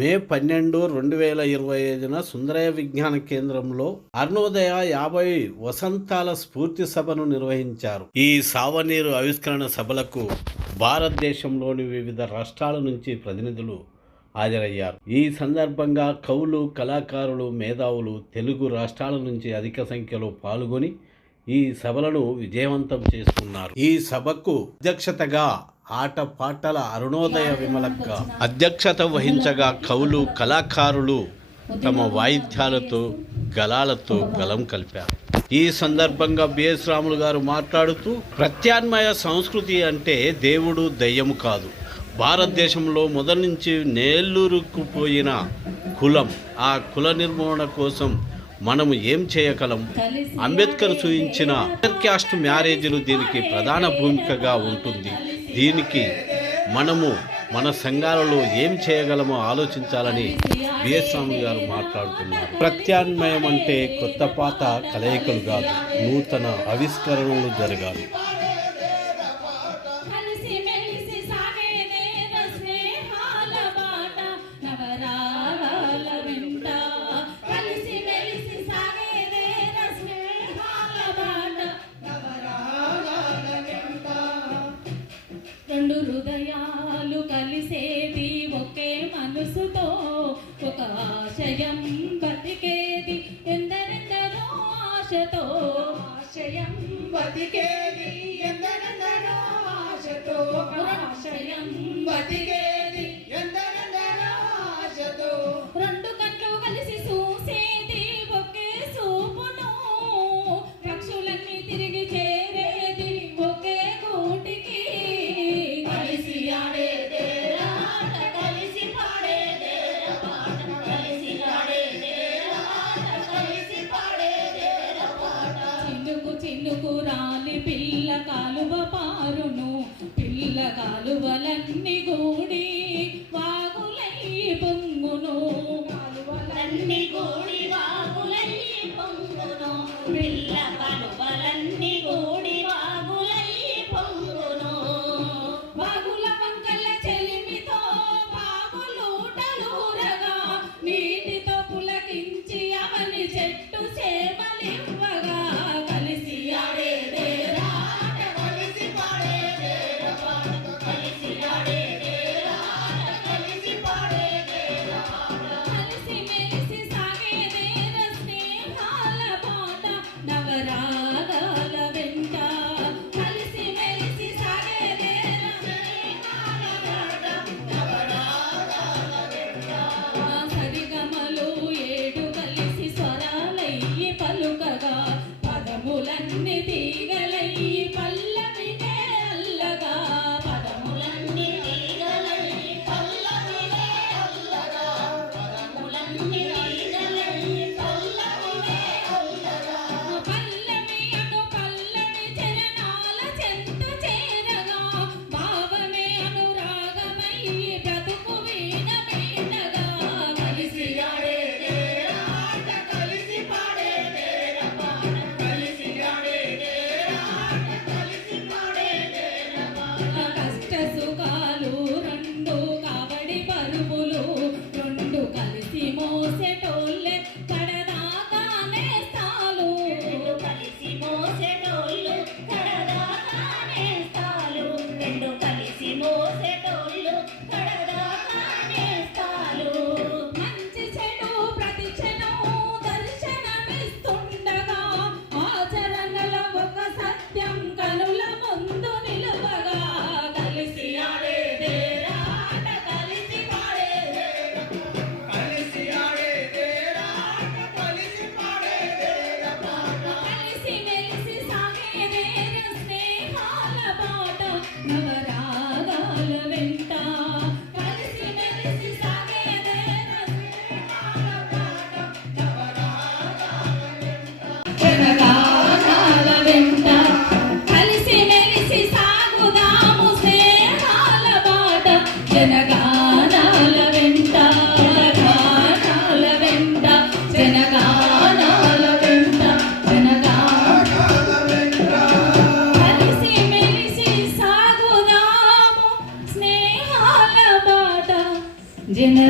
మే 12, 2025 సుందరయ్య విజ్ఞాన కేంద్రంలో అరుణోదయ 50 వసంతాల స్ఫూర్తి సభను నిర్వహించారు. ఈ సావనీరు ఆవిష్కరణ సభలకు భారతదేశంలోని వివిధ రాష్ట్రాల నుంచి ప్రతినిధులు హాజరయ్యారు. ఈ సందర్భంగా కవులు, కళాకారులు, మేధావులు తెలుగు రాష్ట్రాల నుంచి అధిక సంఖ్యలో పాల్గొని ఈ సభలను విజయవంతం చేసుకున్నారు. ఈ సభకు అధ్యక్షతగా ఆటపాటల అరుణోదయ విమలక్క అధ్యక్షత వహించగా కవులు, కళాకారులు తమ వాయిద్యాలతో, గళాలతో గలం కలిపారు. ఈ సందర్భంగా బిఎస్ రాములు గారు మాట్లాడుతూ, ప్రత్యామ్నాయ సంస్కృతి అంటే దేవుడు దయ్యము కాదు. భారతదేశంలో మొదటి నుంచి నేలూరుకుపోయిన కులం, ఆ కుల నిర్మూలన కోసం మనము ఏం చేయగలం? అంబేద్కర్ సూచించిన ఇంటర్ క్యాస్ట్ మ్యారేజ్లు దీనికి ప్రధాన భూమికగా ఉంటుంది. దీనికి మనము మన సంఘాలలో ఏం చేయగలమో ఆలోచించాలని బిఎస్ రాములు గారు మాట్లాడుతున్నారు. ప్రత్యామ్నాయం అంటే కొత్త పాత కలయికలు కాదు, నూతన ఆవిష్కరణలు జరగాలి. రెండు హృదయాలు కలిసేది ఒకే మనసుతో, ఒక ఆశయం బతికేది ఎందరెందరో ఆశతో, ఆశయం బతికేది ఎందరెందరో ఆశతో, ఆశయం బతికేది ఎందరెందరో ఆశతో. రెండు కళ్ళు కలిసి చూసేది ఒకే చూపును, పక్షులన్నీ తిరిగి చేరేది ఒకే గూటికి. చినుకు రాలి పిల్ల కాలువ పారును, పిల్ల కాలువలన్నీ గూడి వాగులై పొంగును, కాలువలన్నీ గూడి వాగులై పొంగును, పిల్ల కాలువలన్నీ గూడి వాగులై పొంగును. వాగుల వంకల చెలిమితో వాగులూటలూరగా, నీటితో పులకించి అవని చెట్టు చేమలివ్వగా, కలిసి ఆడేదేరా కలిసి పాడేదేరా కలిసి ఆడేదేరా కలిసి పాడేదేరా, కలిసి మెలిసి సాగేదేరా స్నేహాల పాట నవరాగాల వెంట, కలిసి మెలిసి సాగేదేరా స్నేహాల పాట నవరాగాల వెంట. సరిగమలు 7 కలిసి స్వరాలయ్యి పలుకగా, పదములన్నీ తీగలయ్యి పల్లవినే అల్లగా, పదములన్నీ తీగలయ్యి పల్లవినే అల్లగా, పదములన్నీ తీగలయ్యి పల్లవినే అల్లగా. పల్లవి అను పల్లవి చరణాల చెంత చేరగా, భావమే అనురాగమయ్యి బ్రతుకు వీణ వీణగా, కలిసి ఆడేదేరా ఆట కలిసి పాడేదేరా పాట, కలిసి ఆడేదేరా ఆట కలిసి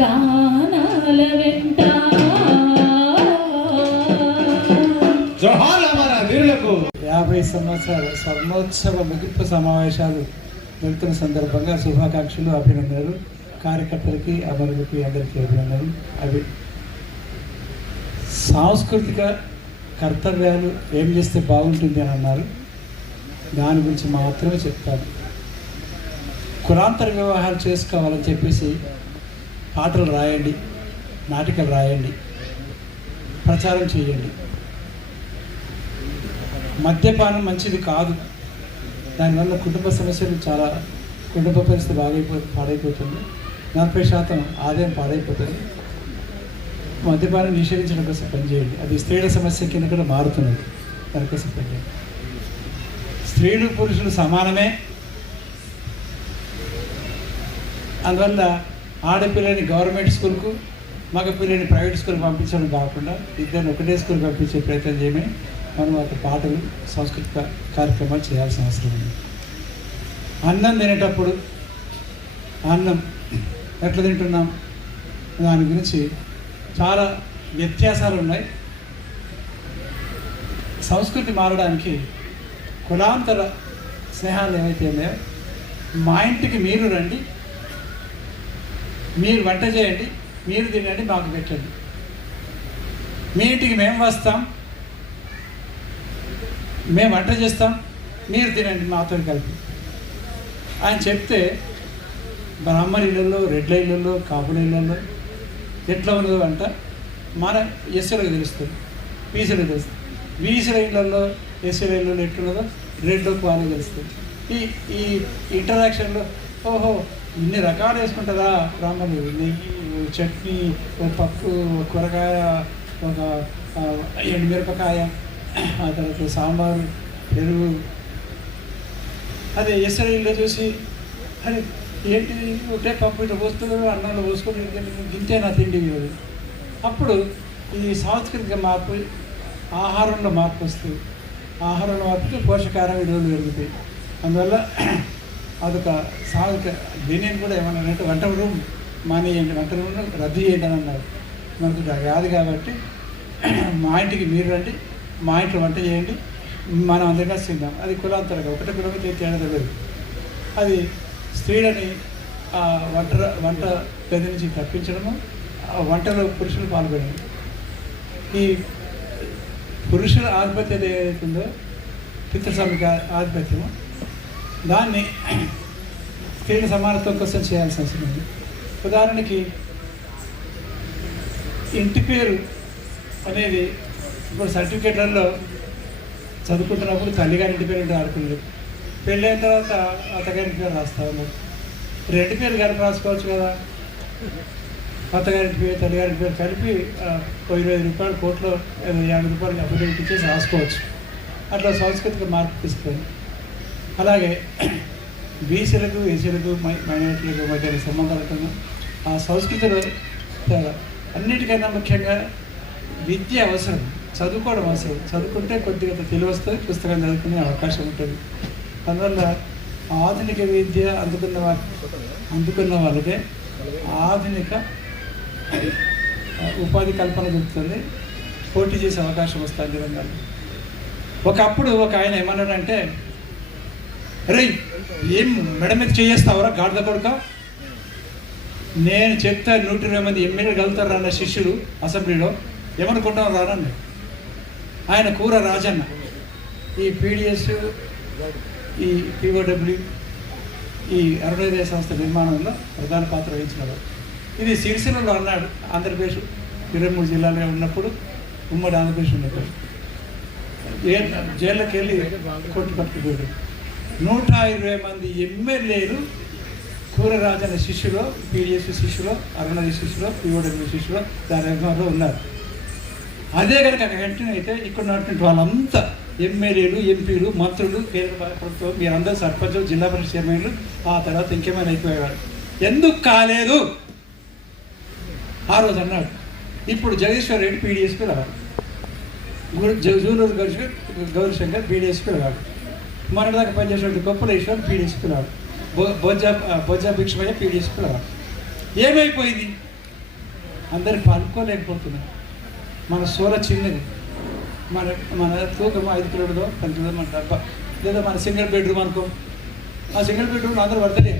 గానాల వెంట జోహార్ అమర వీరులకు 50 సంవత్సరాల స్వర్ణోత్సవ ముగింపు సమావేశాలు జరుగుతున్న సందర్భంగా శుభాకాంక్షలు, అభినందనలు. కార్యకర్తలకి, అమరులకి అందరికీ అభినందనలు. అవి సాంస్కృతిక కర్తవ్యాలు ఏం చేస్తే బాగుంటుంది అని అన్నారు. దాని గురించి మాత్రమే చెప్తాను. కులాంతర వివాహాలు చేసుకోవాలని చెప్పేసి పాటలు రాయండి, నాటికలు రాయండి, ప్రచారం చేయండి. మద్యపానం మంచిది కాదు. దానివల్ల కుటుంబ సమస్యలు చాలా, కుటుంబ పరిస్థితి పాడైపోతుంది. 40% ఆదాయం పాడైపోతుంది. మద్యపానం నిషేధించడం కోసం పనిచేయండి. అది స్త్రీల సమస్య కింద కూడా మారుతున్నది. దానికోసం పనిచేయండి. స్త్రీలు పురుషులు సమానమే. అందువల్ల ఆడపిల్లని గవర్నమెంట్ స్కూల్కు, మగ పిల్లని ప్రైవేట్ స్కూల్కి పంపించడం కాకుండా ఇద్దరిని ఒకటే స్కూల్కి పంపించే ప్రయత్నం చేయమని మనం ఒక పాటలు, సాంస్కృతిక కార్యక్రమాలు చేయాల్సిన అవసరం ఉంది. అన్నం తినేటప్పుడు అన్నం ఎట్లా తింటున్నాం దాని గురించి చాలా వ్యత్యాసాలు ఉన్నాయి. సంస్కృతి మారడానికి కులాంతర స్నేహాలు ఏవైతే ఉన్నాయో, మా ఇంటికి మీరు రండి, మీరు వంట చేయండి, మీరు తినండి, మాకు పెట్టండి. మీ ఇంటికి మేము వస్తాం, మేము వంట చేస్తాం, మీరు తినండి మాతో కలిపి ఆయన చెప్తే బ్రాహ్మణ ఇళ్ళల్లో, రెడ్ల ఇళ్ళల్లో, కాపుల ఇళ్ళల్లో ఎట్లా ఉన్నదో వంట మన ఎస్సీలకు తెలుస్తుంది, బీసీలకు తెలుస్తుంది. బీసీల ఇళ్ళల్లో, ఎస్సీల ఇళ్ళల్లో ఎట్లున్నదో రెడ్లకు వాళ్ళకి తెలుస్తుంది. ఈ ఇంటరాక్షన్లో ఓహో ఇన్ని రకాలు వేసుకుంటారా బ్రాహ్మణులు, నెయ్యి, చట్నీ, పప్పు, కూరగాయ, ఒక ఎండుమిరపకాయ, ఆ తర్వాత సాంబారు, పెరుగు. అదే ఎస్ఐలో చూసి అరే ఏంటిది ఒకటే పప్పు ఇట్లా పోస్తున్నారు, అన్నంలో పోసుకొని గింతే నా తిండి. అప్పుడు ఈ సాంస్కృతిక మార్పు, ఆహారంలో మార్పు వస్తుంది. ఆహారంలో మార్పుకి పోషకాహార విలువలు పెరుగుతాయి. అందువల్ల అదొక సాంస్కృతిక. దీనిని కూడా ఏమన్నారంటే వంట రూమ్ మానేయండి, వంట రూమ్ రద్దు చేయండి అని అన్నారు. మనకు కాదు కాబట్టి మా ఇంటికి మీరు రండి, మా ఇంట్లో వంట చేయండి, మనం అందరిగా తిందాం. అది కులాంతరంగా ఒకటే కులమైతే తేడా తెలియదు. అది స్త్రీలని వంట గది నుంచి తప్పించడము, వంటలో పురుషులు పాల్గొనడం. ఈ పురుషుల ఆధిపత్యం ఏదైతుందో పితృస్వామిక ఆధిపత్యము, దాన్ని స్త్రీల సమానత్వం కోసం చేయాల్సిన అవసరం ఉంది. ఉదాహరణకి ఇంటి పేరు అనేది ఇప్పుడు సర్టిఫికేట్లలో చదువుకుంటున్నప్పుడు తల్లిగారి ఇంటి పేరు ఆడుకున్నారు. పెళ్ళైన తర్వాత అత్తగారి పేరు రాస్తా ఉన్నారు. రెండు పేరు కలిపి రాసుకోవచ్చు కదా. అత్తగారింటి పేరు, తల్లిగారింటి పేరు కలిపి 20 రూపాయలు కోట్లో 50 రూపాయలు అఫిడవిట్ ఇచ్చేసి రాసుకోవచ్చు. అట్లా సాంస్కృతిక మార్పు తీసుకొని, అలాగే బీసీలకు, ఎస్సీలకు, మైనారిటీలకు మధ్య సంబంధాలు ఆ సంస్కృతిలో అన్నిటికన్నా ముఖ్యంగా విద్య అవసరం, చదువుకోవడం అవసరం. చదువుకుంటే కొద్దిగా తెలివి వస్తుంది, పుస్తకం చదువుకునే అవకాశం ఉంటుంది. అందువల్ల ఆధునిక విద్య అందుకున్న వాళ్ళకే ఆధునిక ఉపాధి కల్పన దొరుకుతుంది, పోటీ చేసే అవకాశం వస్తుంది రంగాల్లో. ఒకప్పుడు ఒక ఆయన ఏమన్నాడంటే, అరే ఏం మెడ మీద చేస్తావురా గాడిద కొడుక, నేను చెప్తా 120 మంది ఎమ్మెల్యేలు కలుగుతారు అన్న శిష్యులు అసెంబ్లీలో, ఏమనుకుంటాం రానన్న. ఆయన కూర రాజన్న ఈ పీడిఎస్, ఈ పిఓడబ్ల్యూ, ఈ అరుణోదయ సంస్థ నిర్మాణంలో ప్రధాన పాత్ర వహించినవాడు. ఇది సిరిసిల్లలో అన్నాడు. ఆంధ్రప్రదేశ్ 23 జిల్లాలో ఉన్నప్పుడు, ఉమ్మడి ఆంధ్రప్రదేశ్ ఉన్నప్పుడు జైల్లోకి వెళ్ళి కొట్టు పట్టుకుపోయాడు. 120 మంది ఎమ్మెల్యేలు కూరరాజన్న శిష్యులో, పీడిఎస్ శిష్యులో, అరుణోదయ శిష్యులో, పిఓడబ్ల్యూ శిష్యులో దాని రంగంలో ఉన్నారు. అదే కనుక కంటిన్యూ అయితే ఇక్కడ ఉన్నటువంటి వాళ్ళంతా ఎమ్మెల్యేలు, ఎంపీలు, మంత్రులు, కేంద్ర ప్రభుత్వం, మీరందరూ సర్పంచులు, జిల్లా పరిషత్ చైర్మన్లు, ఆ తర్వాత ఇంకేమైనా అయిపోయేవాడు. ఎందుకు కాలేదు ఆ రోజు అన్నాడు. ఇప్పుడు జగదీశ్వర్ రెడ్డి పీడిఎస్పీ రావాలి, జూలూరు గౌరీశంకర్ పీడిఎస్పీ రావాలి, మొన్నటిదాకా పనిచేసినటువంటి కొప్పలేశ్వర్ పీడిఎస్పీ రావాలి, బొజ్జా భిక్షమయ్య పీడిఎస్పీ రావాలి. ఏమైపోయింది? అందరికి పలుకోలేకపోతున్నాం. మన సోల చిన్నది, మన మన తూకం 5 కిలోలదో 10 కిలో మన డబ్బా, లేదా మన సింగిల్ బెడ్రూమ్ అనుకో, ఆ సింగిల్ బెడ్రూమ్ అందరూ పడతలే,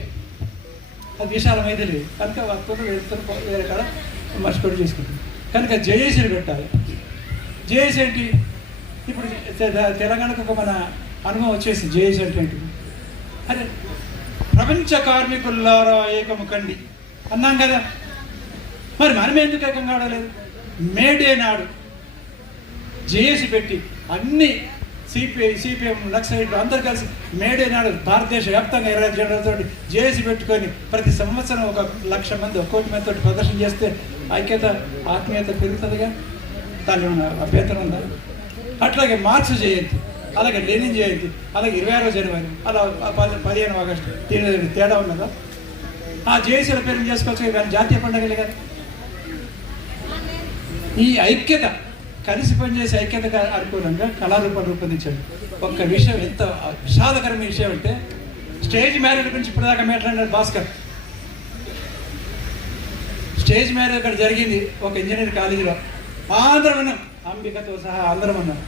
అది విశాలమైతే లేదు కనుక వస్తువులు వెళ్తున్న వేరే కాడ మర్చిపోయి చేసుకుంటుంది. కనుక జేఏసీలు పెట్టాలి. జేఏసీ ఏంటి? ఇప్పుడు తెలంగాణకు ఒక మన అనుభవం వచ్చేసింది. జేఏసీ అంటే ఏంటి? అరే ప్రపంచ కార్మికులారా ఏకము కండి అన్నాం కదా, మరి మనం ఎందుకు ఏకంగా ఆడలేదు? మేడే నాడు జేఏసీ పెట్టి అన్ని సిపిఎం నక్సలైట్లు అందరూ కలిసి మేడే నాడు భారతదేశ వ్యాప్తంగా 20 జెండాలతో జేఏసీ పెట్టుకొని ప్రతి సంవత్సరం 1,00,000 మంది 1 కోటి మందితో ప్రదర్శన చేస్తే ఐక్యత ఆత్మీయత పెరుగుతుందిగా. దాని ఏమైనా అభ్యంతరం ఉందా? అట్లాగే మార్క్స్ జయంతి, అలాగే లెనిన్ జయంతి, అలాగే 26 జనవరి, అలా 15 ఆగస్టు, దీని తేడా ఉన్నదా? ఆ జేఏసీల పేరు చేసుకోవచ్చు కానీ జాతీయ పండుగలే కదా. ఈ ఐక్యత కలిసి పనిచేసే ఐక్యతకు అనుకూలంగా కళారూపాలు రూపొందించాడు. ఒక్క విషయం ఎంత విషాదకరమైన విషయం అంటే, స్టేజ్ మ్యారేజ్ గురించి ఇప్పటిదాకా మాట్లాడినాడు భాస్కర్. స్టేజ్ మ్యారేజ్ అక్కడ జరిగింది ఒక ఇంజనీరింగ్ కాలేజీలో. అందరం ఉన్నాం, అంబికతో సహా అందరం ఉన్నాం.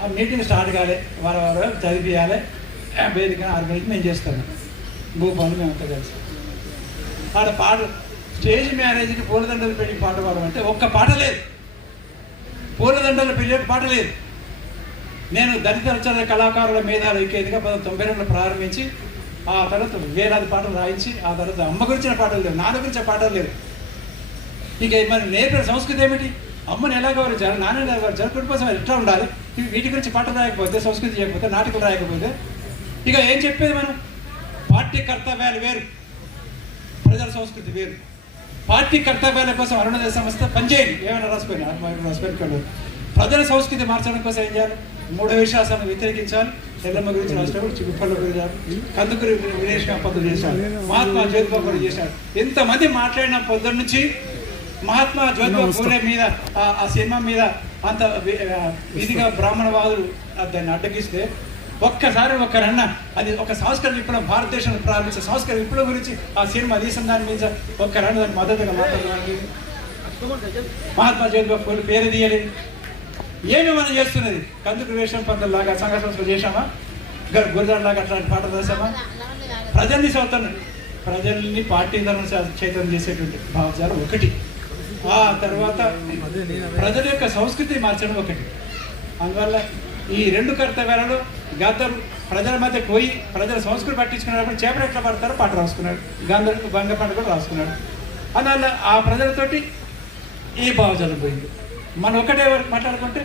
ఆ మీటింగ్ స్టార్ట్ కాలే, వారు చదివియాలి, వేదిక ఆర్గనైజ్ మేము చేస్తాము, భూపాలు మేమంతా కలిసి ఆడ పాటలు. స్టేజ్ మ్యారేజ్కి పూలదండలు పెళ్లి పాట పాడమంటే ఒక్క పాట లేదు, పూలదండలు పెళ్లి పాట లేదు. నేను దళిత రచన కళాకారుల మేధాలు ఐక్యతగా 1992లో ప్రారంభించి ఆ తర్వాత వేలాది పాటలు రాయించి ఆ తర్వాత అమ్మ గురించిన పాటలు లేవు, నాన్న గురించిన పాటలు లేవు. ఇక మరి నేర్పిన సంస్కృతి ఏమిటి? అమ్మని ఎలా గౌరవించాలి, నాన్న ఎలా గౌరవించాలి, కుటుంబ కోసం ఎట్లా ఉండాలి, వీటి గురించి పాటలు రాయకపోతే, సంస్కృతి చేయకపోతే, నాటకాలు రాయకపోతే ఇక ఏం చెప్పేది? మనం పార్టీ కర్తవ్యాలు వేరు, ప్రజల సంస్కృతి వేరు. పార్టీ కర్తవ్యాల కోసం అరుణోదయ సంస్థ పనిచేయండి, ఏమైనా రాసిపోయి ప్రజల సంస్కృతి మార్చడం కోసం ఏం చేయాలి? 3 విశ్వాసాలను వ్యతిరేకించాలి. తెల్లమ్మ గురించి రాసినప్పుడు చిగుప్పల్లో గురించి, కందుకూరి వినేష్ పంతులు చేశారు, మహాత్మా జ్యోతిబా ఫూలే చేశారు. ఎంతమంది మాట్లాడిన పొద్దున్న నుంచి మహాత్మా జ్యోతిబా ఫూలే మీద ఆ సినిమా మీద అంత ఇదిగా బ్రాహ్మణవాదులు దాన్ని అడ్డగిస్తే ఒక్కసారి ఒక్కరన్నా అది ఒక సంస్కరణ విప్లవం, భారతదేశంలో ప్రారంభించే సంస్కరణ విప్లవం గురించి ఆ సినిమా తీసిన దాని మీద ఒక్కరన్నా దాన్ని మద్దతుగా మాట్లాడడానికి మహాత్మా జ్యోతిబా ఫూలే పేరు తీయలేదు. ఏమి మనం చేస్తున్నది? కందుకు వేషం పంతుల్లాగా సంఘ సంస్థలు చేశామా? గురజాడలాగా అట్లాంటి పాటలు రాసామా? ప్రజల్ని చదువుతున్నాడు, ప్రజల్ని పార్టీలను చైతన్యం చేసేటువంటి భావజాలం ఒకటి. ఆ తర్వాత ప్రజల యొక్క సంస్కృతి మార్చడం ఒకటి. అందువల్ల ఈ 2 కర్తవ్యాలలో గద్దరు ప్రజల మధ్య పోయి ప్రజల సంస్కృతి పట్టించుకున్నప్పుడు చేపలు ఎట్లా పడతారో పాట రాసుకున్నాడు, గంగ పండుగ కూడా రాసుకున్నాడు. అందువల్ల ఆ ప్రజలతోటి ఈ భావజాలం పోయింది. మనం ఒకటే మాట్లాడుకుంటే